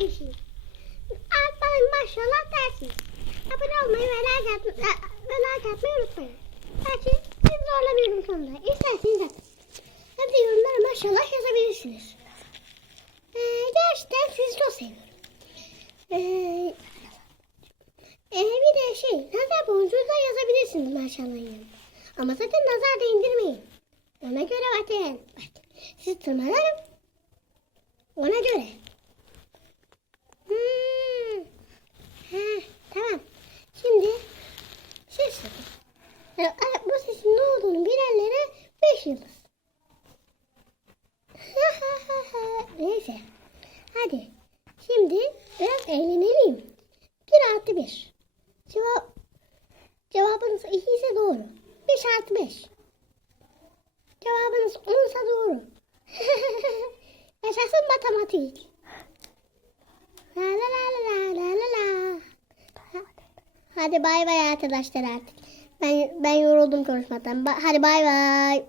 kardeşim. Alttan maşallah dersiniz. Abone olmayı ve like, atma, ve like atmayı unutmayın. Belki sizi zorlamıyorum sonunda. İsterseniz atın. Hem de yorumlara maşallah yazabilirsiniz. Ee, gerçekten sizi çok seviyorum. Ee, ee, bir de şey, nazar boncuğu da yazabilirsiniz maşallahın yanına. Ama zaten nazar da indirmeyin. Ona göre bakın. Bak, sizi tırmalarım. Ona göre. A- bu sesin ne olduğunu bilenlere 5 yıldız. Neyse. Hadi. Şimdi biraz eğleneliyim. Bir artı bir. Cevap, cevabınız iki ise doğru. Beş artı beş. Cevabınız onsa doğru. Yaşasın matematik. La la la la la la la. Hadi bay bay arkadaşlar artık. Ben ben yoruldum konuşmaktan. Ba- Hadi bay bay.